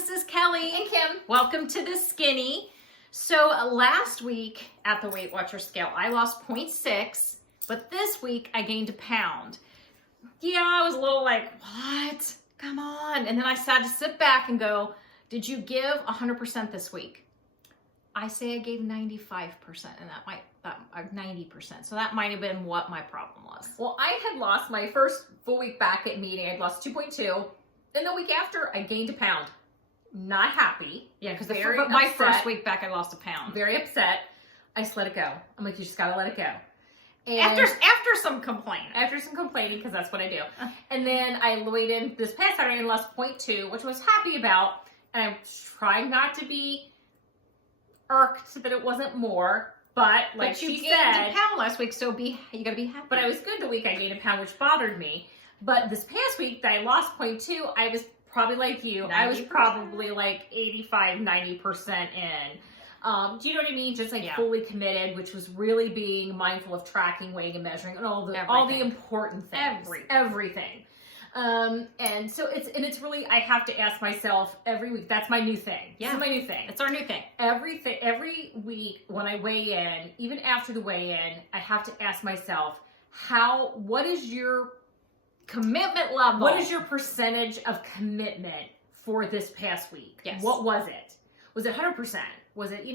this is Kelly. And Kim. Welcome to the Skinny. So last week at the Weight Watcher scale, I lost 0.6, but this week I gained a pound. Yeah, I was a little like, what? Come on. And then I had to sit back and go, did you give 100% this week? I say I gave 95%, and that might, 90%. So that might have been what my problem was. Well, I had lost my first full week back at meeting. I'd lost 2.2. And the week after, I gained a pound. Not happy. Yeah, because my first week back, I lost a pound. Very upset. I just let it go. I'm like, you just gotta let it go. And after some complaining. After some complaining, because that's what I do. And then I weighed in this past Saturday and lost 0.2, which I was happy about. And I'm trying not to be irked that it wasn't more. But like but you she gained said, a pound last week, so you gotta be happy. But I was good the week I gained a pound, which bothered me. But this past week that I lost 0.2, I was probably like you. 90%. I was probably like 85, 90% in. Do you know what I mean? Just like fully committed, which was really being mindful of tracking, weighing, and measuring, and all the important things. Everything. And so it's really, I have to ask myself every week. That's my new thing. Yeah. This is my new thing. It's our new thing. Every week when I weigh in, even after the weigh in, I have to ask myself, what is your commitment level? What is your percentage of commitment for this past week? Yes. What was it? Was it 100%? Was it,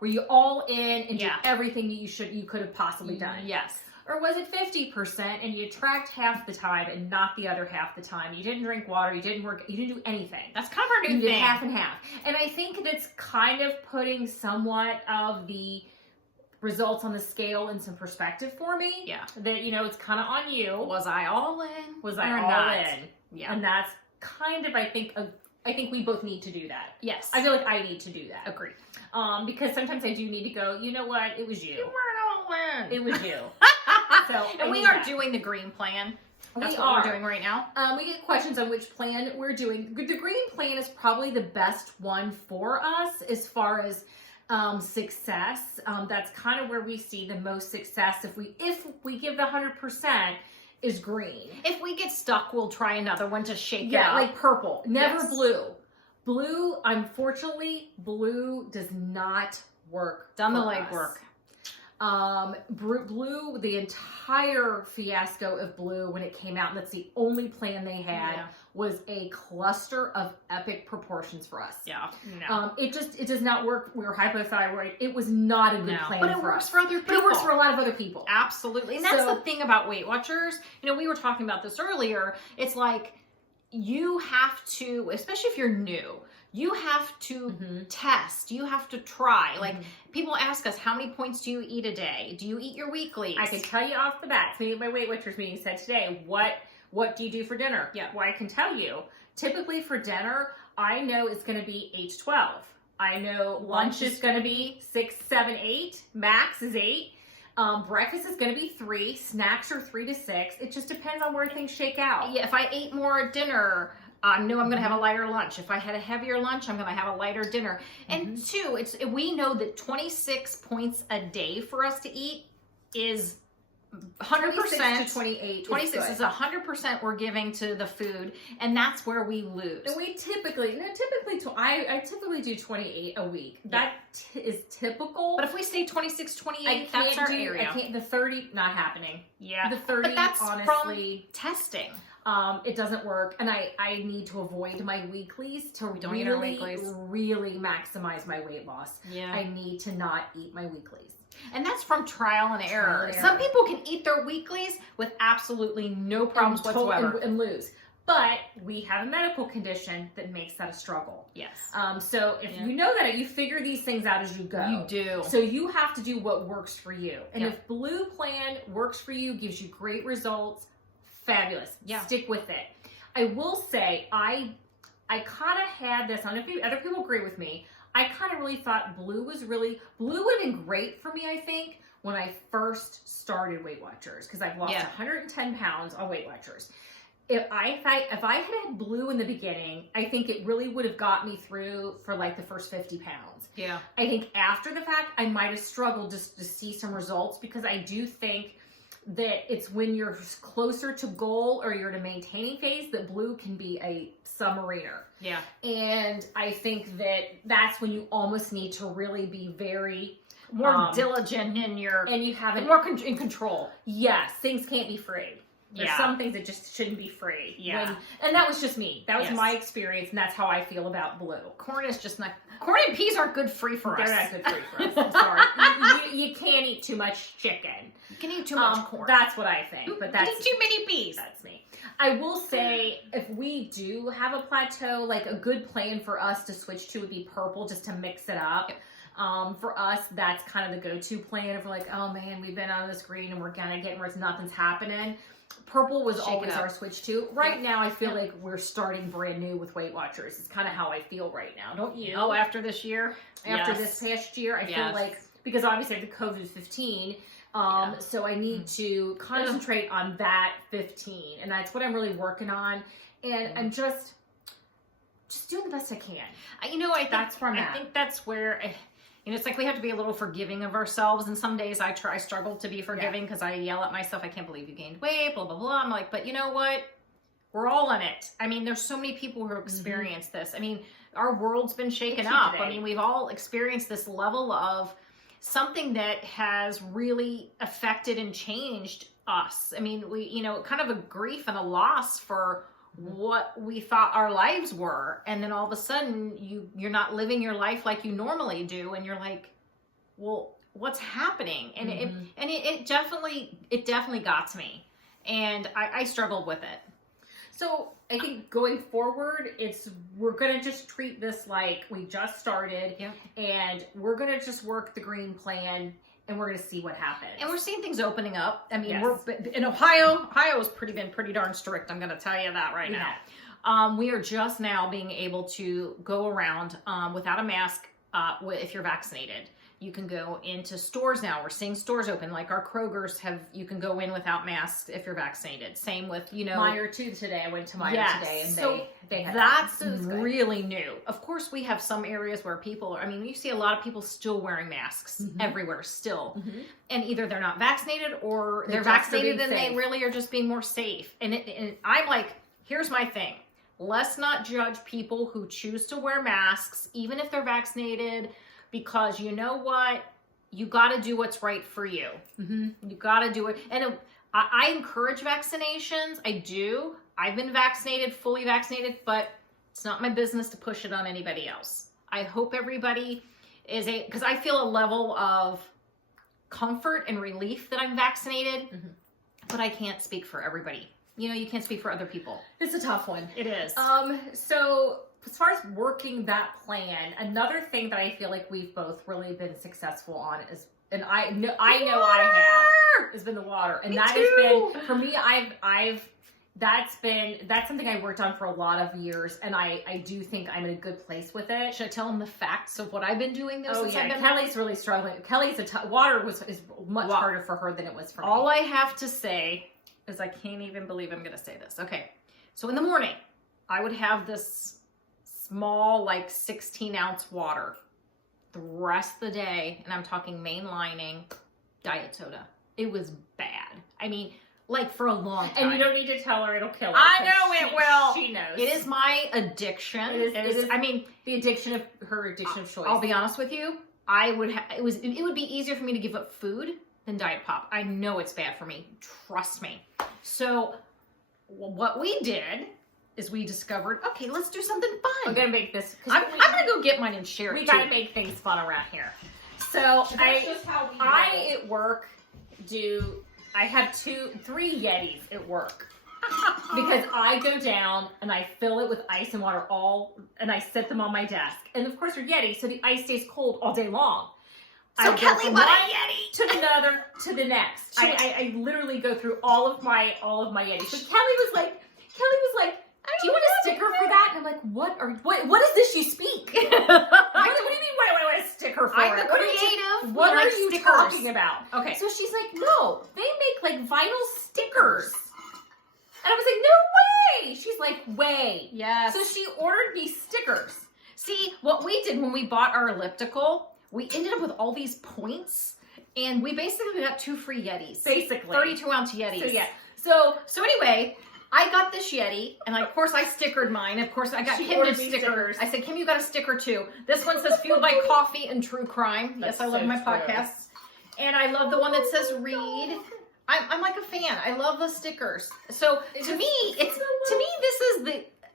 were you all in and did everything that you could have possibly done? Yes. Or was it 50% and you tracked half the time and not the other half the time? You didn't drink water, you didn't work, you didn't do anything. That's kind of our new thing. You did half and half. And I think that's kind of putting somewhat of the results on the scale in some perspective for me. Yeah. That, it's kind of on you. Was I all in? Was I all in? Yeah. And that's kind of, I think we both need to do that. Yes. I feel like I need to do that. Agreed. Because sometimes I do need to go, you know what? It was you. You weren't all in. It was you. And we are doing the green plan. That's what we're doing right now. We get questions on which plan we're doing. The green plan is probably the best one for us as far as success. That's kind of where we see the most success. If we give the 100%, is green. If we get stuck, we'll try another one to shake it up. Yeah, like purple. Never blue. Blue, unfortunately, blue does not work. Done the legwork. Blue, the entire fiasco of blue when it came out, and that's the only plan they had, was a cluster of epic proportions for us. Yeah. No. It does not work. We were hypothyroid. It was not a good plan but it for works us. for other people. But it works for a lot of other people. Absolutely. And that's the thing about Weight Watchers. We were talking about this earlier. It's like, you have to, especially if you're new, you have to test. You have to try. Like, people ask us, how many points do you eat a day? Do you eat your weeklies? I can tell you off the bat. So my Weight Watchers meeting said today, what do you do for dinner? Yeah. Well, I can tell you. Typically for dinner, I know it's going to be 8 to 12. I know lunch is going to be 6, 7, 8. Max is 8. Breakfast is going to be 3. Snacks are 3 to 6. It just depends on where things shake out. Yeah, if I ate more at dinner, I know I'm going to have a lighter lunch. If I had a heavier lunch, I'm going to have a lighter dinner. And two, we know that 26 points a day for us to eat is 100%. 26 to 28. 26 is 100% we're giving to the food, and that's where we lose. And we typically, I typically do 28 a week. That is typical. But if we say 26, 28, that's our area. The 30, not happening. Yeah. The 30, but that's honestly, from testing. It doesn't work, and I need to avoid my weeklies to really maximize my weight loss. Yeah. I need to not eat my weeklies. And that's from trial and error. Some people can eat their weeklies with absolutely no problems whatsoever. And lose. But we have a medical condition that makes that a struggle. Yes. So if you know that, you figure these things out as you go. You do. So you have to do what works for you. And if Blue Plan works for you, gives you great results, fabulous. Yeah. Stick with it. I will say, I kind of had this, I don't know if other people agree with me, I kind of really thought Blue would have been great for me, I think, when I first started Weight Watchers, because I've lost 110 pounds on Weight Watchers. If I had Blue in the beginning, I think it really would have got me through for like the first 50 pounds. Yeah. I think after the fact, I might have struggled just to see some results, because I do think that it's when you're closer to goal or you're in a maintaining phase that blue can be a submariner. Yeah. And I think that that's when you almost need to really be very more diligent in your, and you have more in control. Yes, things can't be free. There's some things that just shouldn't be free. Yeah. And that was just me. That was my experience, and that's how I feel about blue. Corn is just not... Corn and peas aren't good free for us. They're not good free for us. I'm sorry. You can't eat too much chicken. You can eat too much corn. That's what I think. But that's... You eat too many peas. That's me. I will say, if we do have a plateau, like a good plan for us to switch to would be purple, just to mix it up. Yep. For us, that's kind of the go-to plan. If we're like, oh man, we've been on this green and we're kind of getting where nothing's happening. Purple was always our switch to. Right now, I feel like we're starting brand new with Weight Watchers. It's kind of how I feel right now, don't you? Oh, after this year? After this past year, I feel like, because obviously I have the COVID-15, so I need to concentrate on that 15, and that's what I'm really working on, and I'm just doing the best I can. You know, that's where I'm at. I think that's where... it's like we have to be a little forgiving of ourselves. And some days I struggle to be forgiving because I yell at myself, I can't believe you gained weight, blah, blah, blah. I'm like, but you know what? We're all in it. I mean, there's so many people who have experienced this. I mean, our world's been shaken up. I mean, we've all experienced this level of something that has really affected and changed us. I mean, we, kind of a grief and a loss for what we thought our lives were, and then all of a sudden you're not living your life like you normally do, and you're like, well, what's happening? And it definitely got to me, and I struggled with it. So I think going forward, we're gonna just treat this like we just started, and we're gonna just work the green plan. And we're going to see what happens. And we're seeing things opening up. I mean, we're in Ohio's been pretty darn strict. I'm going to tell you that right now. We are just now being able to go around without a mask if you're vaccinated. You can go into stores now. We're seeing stores open, like our Kroger's you can go in without masks if you're vaccinated. Same with, Meijer too today. I went to Meijer today, and they had that's really new. Of course, we have some areas where people you see a lot of people still wearing masks everywhere still. And either they're not vaccinated or they're vaccinated and they really are just being more safe. And I'm like, here's my thing. Let's not judge people who choose to wear masks, even if they're vaccinated, because you know what? You got to do what's right for you. You got to do it. And I encourage vaccinations. I do. I've been vaccinated, fully vaccinated, but it's not my business to push it on anybody else. I hope everybody because I feel a level of comfort and relief that I'm vaccinated, but I can't speak for everybody. You can't speak for other people. It's a tough one. It is. So as far as working that plan, another thing that I feel like we've both really been successful on is, and I know I have, has been the water. And has been, for me, that's something I worked on for a lot of years, and I do think I'm in a good place with it. Should I tell them the facts of what I've been doing? Kelly's really struggling. Kelly's water is much harder for her than it was for me. All I have to say is I can't even believe I'm going to say this. Okay, so in the morning, I would have this small, 16-ounce water. The rest of the day, and I'm talking mainlining, diet soda. It was bad. I mean, for a long time. And you don't need to tell her, it'll kill her. I know it will. She knows. It is my addiction. It is. I mean, the addiction of choice. I'll be honest with you. It would be easier for me to give up food than Diet Pop. I know it's bad for me. Trust me. So what we did is we discovered, okay, let's do something fun. We're gonna make this. I'm gonna go get mine and share it. We gotta make things fun around here. So I at work I have 3 Yetis at work because I go down and I fill it with ice and water and I set them on my desk. And of course they're Yetis, so the ice stays cold all day long. So Kelly bought a Yeti to another to the next. I literally go through all of my Yetis. So Kelly was like, do you want a sticker for that? And I'm like, what is this you speak? What do you mean, what do I want a sticker for? I'm the creative. What are you stickers talking about? Okay. So she's like, no, they make vinyl stickers. And I was like, no way. She's like, way. Yes. So she ordered me stickers. See, what we did when we bought our elliptical, we ended up with all these points. And we basically got 2 free Yetis. Basically. 32-ounce Yetis. So, yeah. So anyway, I got this Yeti, and of course I stickered mine. Of course I got Kim to sticker. Stickers. I said, Kim, you got a sticker too. This one says fueled by coffee and true crime. That's yes, I love so my true. podcasts. And I love the one that says read. I'm like a fan. I love the stickers. So to me,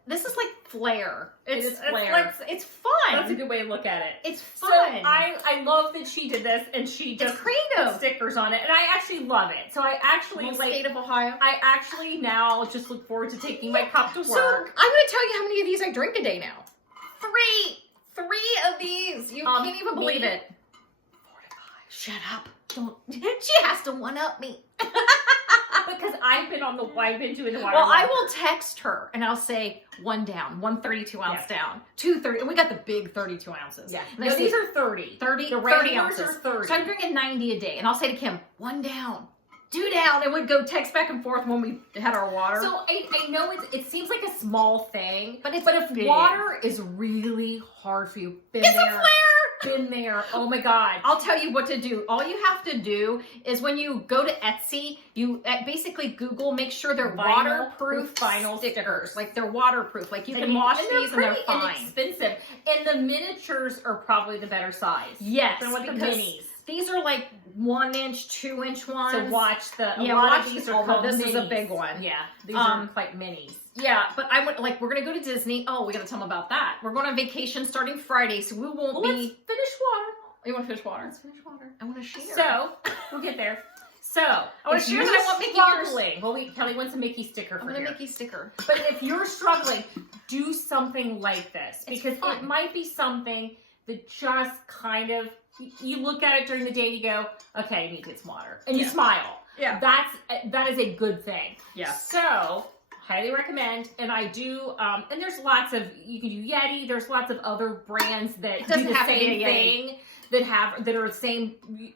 this is like flair. It's flair. It's fun. That's a good way to look at it. It's fun. So I love that she did this and she just creative. put stickers on it, and I actually love it. So I actually State of Ohio. I actually now just look forward to taking my cup to work. So I'm going to tell you how many of these I drink a day now. 3 of these. You can't even believe it. 4 to 5. Shut up. Don't. She has to one up me. Because I've been doing the water. Well, I will text her and I'll say 1 down, 1 32-ounce down, 2 30, and we got the big 32 ounces. Yeah. And No, these are 30. 30, The 30 regulars ounces. are 30. So I'm drinking 90 a day, and I'll say to Kim, 1 down, 2 down, and we'd go text back and forth when we had our water. So I know it seems like a small thing, but if big. Water is really hard for you. It's a flare. Been there. Oh my God. I'll tell you what to do. All you have to do is when you go to Etsy, you basically Google, make sure they're waterproof vinyl stickers. Like they're waterproof. Like you can wash these and they're fine. Inexpensive. And the miniatures are probably the better size. Yes, than what the because minis. These are like 1-inch, 2-inch ones. So watch the. Yeah, watch these are called this minis. is a big one. Yeah, these are quite minis. Yeah, but I went we're gonna go to Disney. Oh, we gotta tell them about that. We're going on vacation starting Friday, so we won't be. Let's finish water. You want to finish water? Let's finish water. I want to share. So we'll get there. So I want to share that I want Mickey struggling. Well, Kelly wants a Mickey sticker for a here. Mickey sticker. But if you're struggling, do something like this because fun. it might be something that just kind of you look at it during the day and you go, okay, I need to get some water, and you smile. Yeah, that is a good thing. Yeah. So highly recommend, and I do. And there's lots of you can do Yeti. There's lots of other brands that do the same thing. That are the same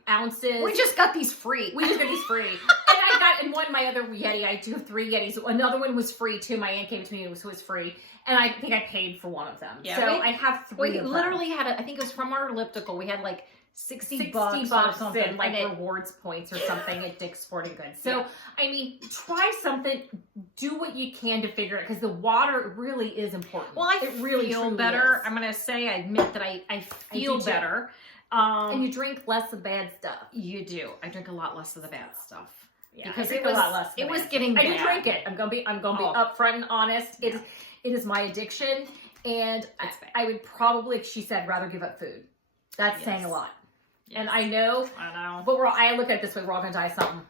ounces. We just got these free. And I got in my other Yeti. I do have 3 Yetis. Another one was free too. My aunt gave it to me, so it was free. And I think I paid for one of them. Yeah, so I have 3. We literally had I think it was from our elliptical. We had like 60 bucks or something, and like rewards points or something at Dick's Sporting Goods. So I mean, try something. Do what you can to figure it because the water really is important. Well, I really feel better. I'm gonna say I admit that I feel better. And you drink less of bad stuff. You do. I drink a lot less of the bad stuff. Yeah, because it was getting bad. I do drink it. I'm gonna be upfront and honest. It is my addiction, and I would probably, she said, rather give up food. That's saying a lot. Yes. And I know, but I look at it this way: we're all gonna die of something.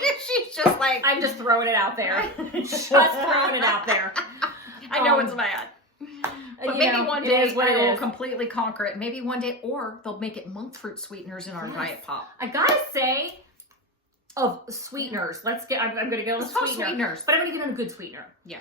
She's just like, I'm just throwing it out there. Just throwing it out there. I know it's bad. But maybe one day I will completely conquer it. Maybe one day, or they'll make it monk fruit sweeteners in our diet pop. I gotta say, of sweeteners, I'm gonna go with sweeteners, but I'm gonna get on a good sweetener. Yeah.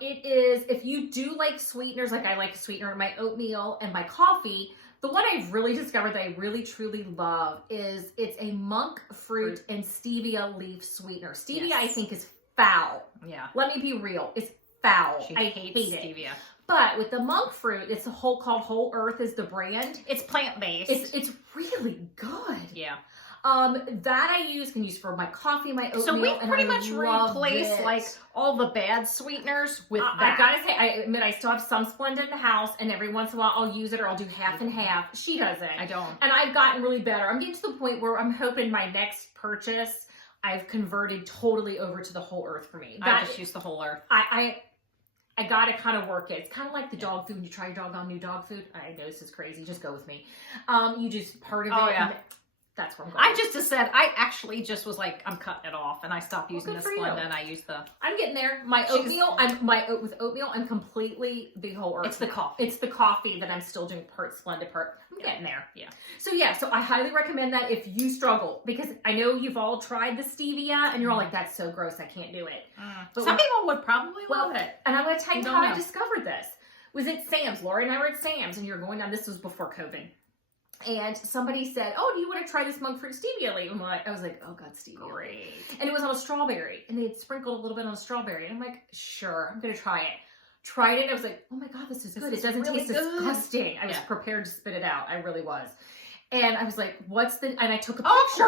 It is, if you do like sweeteners, like I like a sweetener in my oatmeal and my coffee, the one I've really discovered that I really truly love is it's a monk fruit and stevia leaf sweetener. Stevia, I think, is foul. Yeah. Let me be real. It's foul. I hate stevia. But with the monk fruit, it's called Whole Earth is the brand. It's plant-based. It's really good. Yeah. That I can use for my coffee, my oatmeal. So we pretty much replace like all the bad sweeteners with that. I gotta say, I admit I still have some Splenda in the house, and every once in a while I'll use it or I'll do half and half. She doesn't. I don't. And I've gotten really better. I'm getting to the point where I'm hoping my next purchase, I've converted totally over to the Whole Earth for me. I just use the Whole Earth. I gotta kind of work it. It's kind of like the dog food. When you try your dog on new dog food. I know this is crazy. Just go with me. You just part of it. Yeah. That's where I'm going. I just said, I actually just was like, I'm cutting it off, and I stopped using the Splenda, and I use the... I'm getting there. My oatmeal, with oatmeal, I'm completely the Whole Earth. It's the coffee. It's the coffee that I'm still doing part Splenda, part... I'm getting there. Yeah. So I highly recommend that if you struggle, because I know you've all tried the stevia, and you're all like, that's so gross, I can't do it. But some people would probably love it. And I'm going to tell you how I discovered this. Was at Sam's. Lori and I were at Sam's, and you're going down, this was before COVID. And somebody said, oh, do you want to try this monk fruit stevia leaf? I was like, oh God, stevia. Great. And it was on a strawberry. And they had sprinkled a little bit on a strawberry. And I'm like, sure, I'm going to try it. Tried it. And I was like, oh my God, this is good. It doesn't taste disgusting. I was prepared to spit it out. I really was. And I was like, and I took a picture.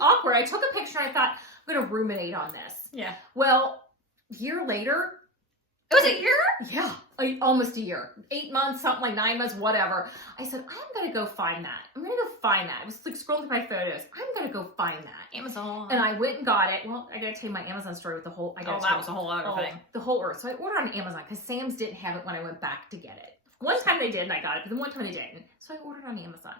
Awkward. I took a picture and I thought, I'm going to ruminate on this. Yeah. Well, a year later. It was a year? Yeah. Almost a year. 8 months, something like 9 months, whatever. I said, I'm going to go find that. I'm going to go find that. I was like scrolling through my photos. I'm going to go find that. Amazon. And I went and got it. Well, I got to tell you my Amazon story with the whole. That was a whole other thing. The whole earth. So I ordered on Amazon because Sam's didn't have it when I went back to get it. One time they did and I got it, but then one time they didn't. So I ordered on Amazon.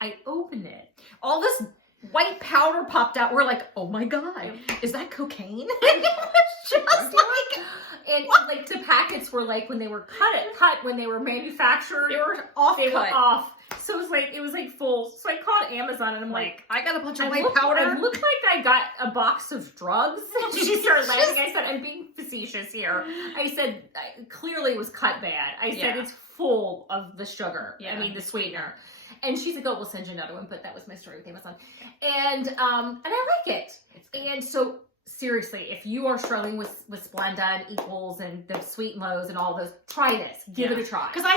I opened it. All this white powder popped out. We're like, oh my God, is that cocaine? It was just like, and like the packets were like when they were cut when they were manufactured. They were off. They were off. So it was like full. So I called Amazon and I'm like, I got a bunch of white powder. It looked like I got a box of drugs. She started laughing. I said, I'm being facetious here. I said, clearly it was cut bad. I said, it's full of the sugar. Yeah. I mean, the sweetener. And she's like, oh, we'll send you another one. But that was my story with Amazon. And I like it. And so seriously, if you are struggling with Splenda and Equals and the Sweet and Lows and all those, try this. Give it a try. Because I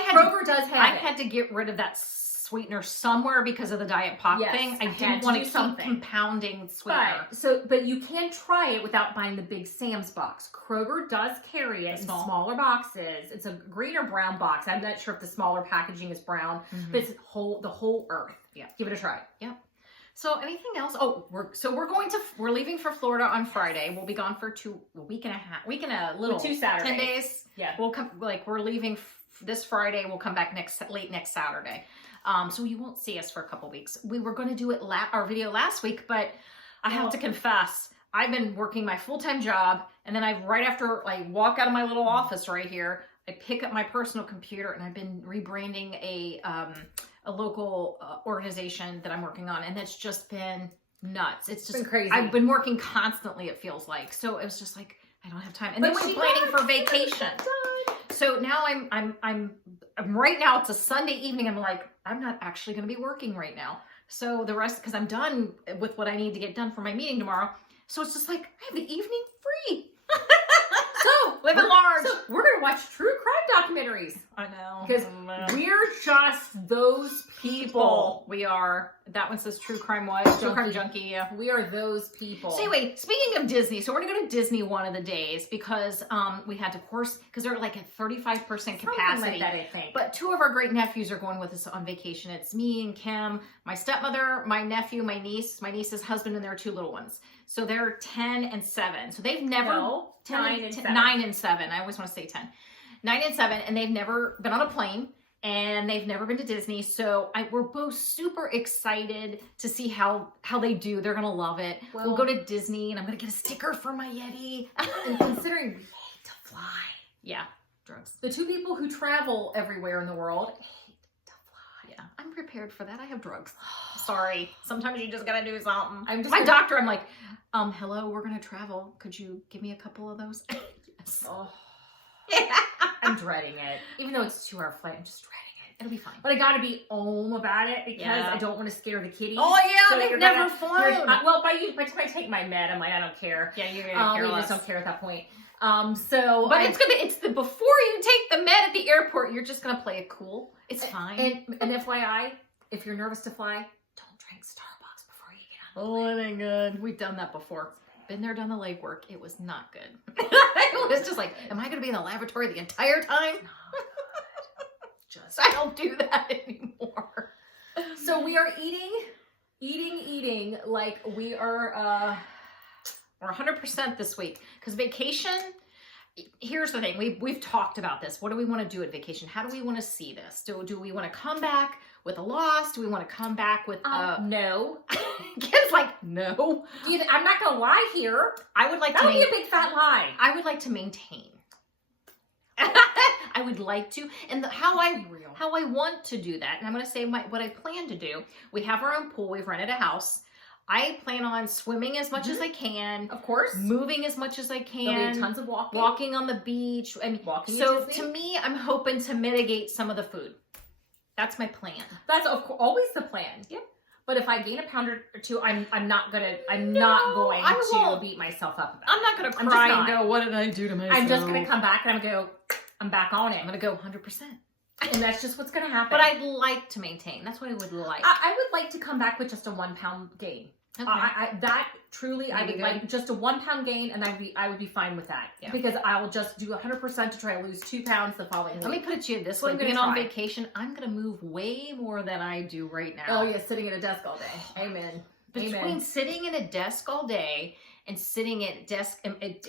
had to get rid of that sweetener somewhere because of the Diet Pop thing. I didn't want to keep compounding sweetener. But you can try it without buying the big Sam's box. Kroger does carry it in smaller boxes. It's a green or brown box. I'm not sure if the smaller packaging is brown, but it's the whole earth. Yeah, give it a try. Yeah. So anything else? Oh, we're leaving for Florida on Friday. We'll be gone for a week and a little 2 Saturdays. 10 days. Yeah, we'll come. We're leaving this Friday. We'll come back late next Saturday. So you won't see us for a couple weeks. We were going to do our video last week, but I have to confess, I've been working my full-time job, and then right after I walk out of my little office right here, I pick up my personal computer, and I've been rebranding a local organization that I'm working on, and it's just been nuts. It's just been crazy. I've been working constantly, it feels like. So it was just like, I don't have time. And then we're planning for vacation. So now I'm right now, it's a Sunday evening. I'm like, I'm not actually going to be working right now. So the rest, because I'm done with what I need to get done for my meeting tomorrow. So it's just like, I have the evening free. So living large. So we're going to watch true crime documentaries. I know. Because we're just those people. We are. That one says true crime junkie. Yeah. We are those people. So anyway, speaking of Disney, so we're going to go to Disney one of the days because we had to course, because they're like at 35% capacity. Like that, I think. But 2 of our great nephews are going with us on vacation. It's me and Kim, my stepmother, my nephew, my niece's husband, and their 2 little ones. So they're 10 and 7. So they've never... 9 and 7. 9 and 7. I always want to say 10. 9 and 7, and they've never been on a plane, and they've never been to Disney. So we're both super excited to see how they do. They're going to love it. We'll go to Disney, and I'm going to get a sticker for my Yeti. And considering we hate to fly. Yeah, drugs. The 2 people who travel everywhere in the world hate to fly. Yeah, I'm prepared for that. I have drugs. Sorry. Sometimes you just got to do something. My doctor, I'm like, hello, we're going to travel. Could you give me a couple of those? Yes. Oh. Yeah. I'm dreading it. Even though it's a 2-hour flight, I'm just dreading it. It'll be fine. But I gotta be about it because I don't want to scare the kitties. Oh yeah, so they've never flown. Well, by the time I take my med, I'm like, I don't care. Yeah, you're gonna care less. We just don't care at that point. But it's the before you take the med at the airport, you're just gonna play it cool. It's fine. And FYI, if you're nervous to fly, don't drink Starbucks before you get on the plane. Oh, it ain't good. We've done that before. Been there, done the legwork. It was not good. It was just like, am I going to be in the laboratory the entire time? I don't do that anymore. So we are eating like we are, we're 100% this week. Because vacation, here's the thing. We've talked about this. What do we want to do at vacation? How do we want to see this? Do we want to come back with a loss? Do we want to come back with no? Kim's like, no. I'm not gonna lie here. I would like that would be a big fat lie. I would like to maintain. I would like to, and how I want to do that. And I'm going to say what I plan to do. We have our own pool. We've rented a house. I plan on swimming as much as I can. Of course. Moving as much as I can. There'll be tons of walking. Walking on the beach. I mean, so to me, I'm hoping to mitigate some of the food. That's my plan. That's always the plan. Yep. But if I gain a pound or 2, I'm not going to beat myself up about it. I'm not going to cry and go, what did I do to myself? I'm just going to come back and I'm back on it. I'm going to go 100%. And that's just what's going to happen. But I'd like to maintain. That's what I would like. I would like to come back with just a 1 pound gain. Okay. That truly, I would good. like just a 1 pound gain, and I would be fine with that. Yeah. Because I will just do 100% to try to lose 2 pounds the following week. Let me put it to you this So way. I'm gonna Being on try. vacation, I'm going to move way more than I do right now. Oh yeah, sitting at a desk all day. Amen. Between Amen. sitting in a desk all day and sitting at a desk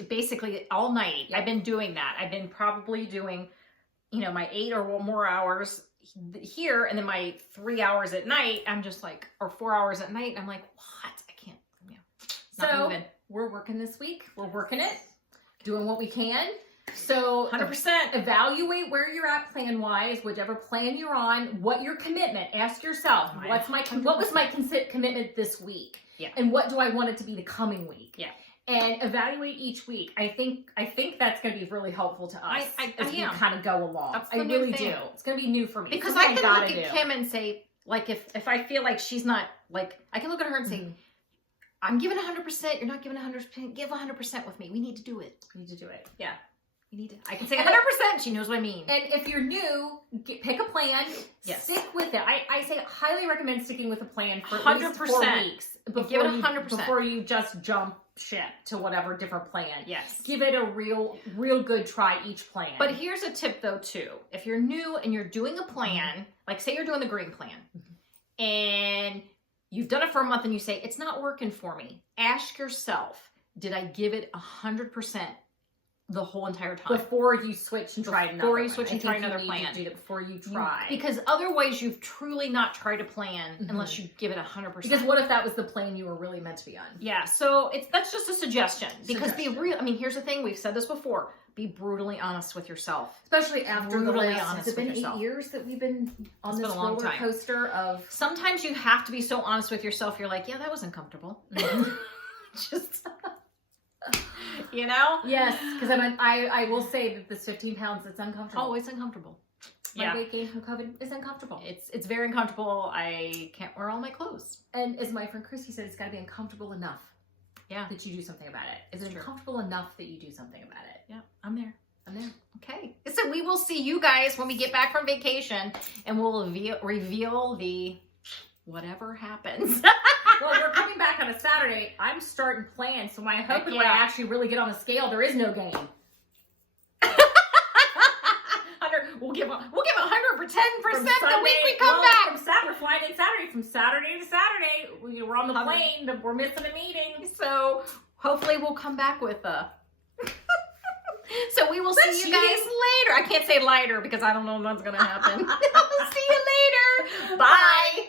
basically all night, Yeah. I've been doing that. I've been probably doing, my 8 or more hours here, and then my 3 hours at night. I'm just like, or 4 hours at night. I'm like, what? I can't. Not So moving. we're working this week. We're working it, doing what we can. So 100%. evaluate where you're at plan wise, whichever plan you're on. What your commitment? Ask yourself, Mine. what was my commitment this week? Yeah. And what do I want it to be the coming week? Yeah. And evaluate each week. I think that's going to be really helpful to us as we am. kind of go along. That's I the new really thing. do. It's going to be new for me. Because Something I can gotta look at do. Kim and say, like, if I feel like she's not, like, I can look at her and say, Mhm. I'm giving 100%, you're not giving 100%, give 100% with me. We need to do it. You need to do it. Yeah. We need to. I can say 100%, she knows what I mean. And if you're new, pick a plan. Yes. Stick with it. I say highly recommend sticking with a plan for at least 100%. 4 weeks Give it 100%. before you just jump ship to whatever different plan. Yes. Give it a real good try each plan. But here's a tip though too. If you're new and you're doing a plan, like say you're doing the green plan, and you've done it for a month and you say, it's not working for me. Ask yourself, did I give it 100% the whole entire time? before you switch and try another Before you one. switch I and think try another you need plan. to do that before you try. Because otherwise you've truly not tried a plan Mhm. unless you give it 100%. Because what if that was the plan you were really meant to be on? Yeah, so that's just a suggestion. Because Suggestion. be real, here's the thing, we've said this before, be brutally honest with yourself. Especially after the Brutally last, honest has it been with 8 yourself. years that we've been on It's this been a long roller time. coaster of... Sometimes you have to be so honest with yourself, you're like, yeah, that was uncomfortable. Just, Yes, because I will say that this 15 pounds, it's uncomfortable. Oh, it's uncomfortable. My weight gain from COVID is uncomfortable. It's very uncomfortable. I can't wear all my clothes. And as my friend Chrissy said, it's got to be uncomfortable enough Yeah. that you do something about it. Is it True. uncomfortable enough that you do something about it? Yeah, I'm there. I'm there. Okay. So we will see you guys when we get back from vacation, and we'll reveal the whatever happens. Well, we're coming back on a Saturday. I'm starting plans, so my hope is when I yeah. actually really get on the scale, there is no gain. We'll give 110% the Sunday- week we come well, back. From Saturday, we're flying in Saturday. From Saturday to Saturday, we're on the plane. We're missing a meeting. So hopefully we'll come back with a. So we will see you cheating. guys later. I can't say lighter because I don't know what's going to happen. See you later. Bye.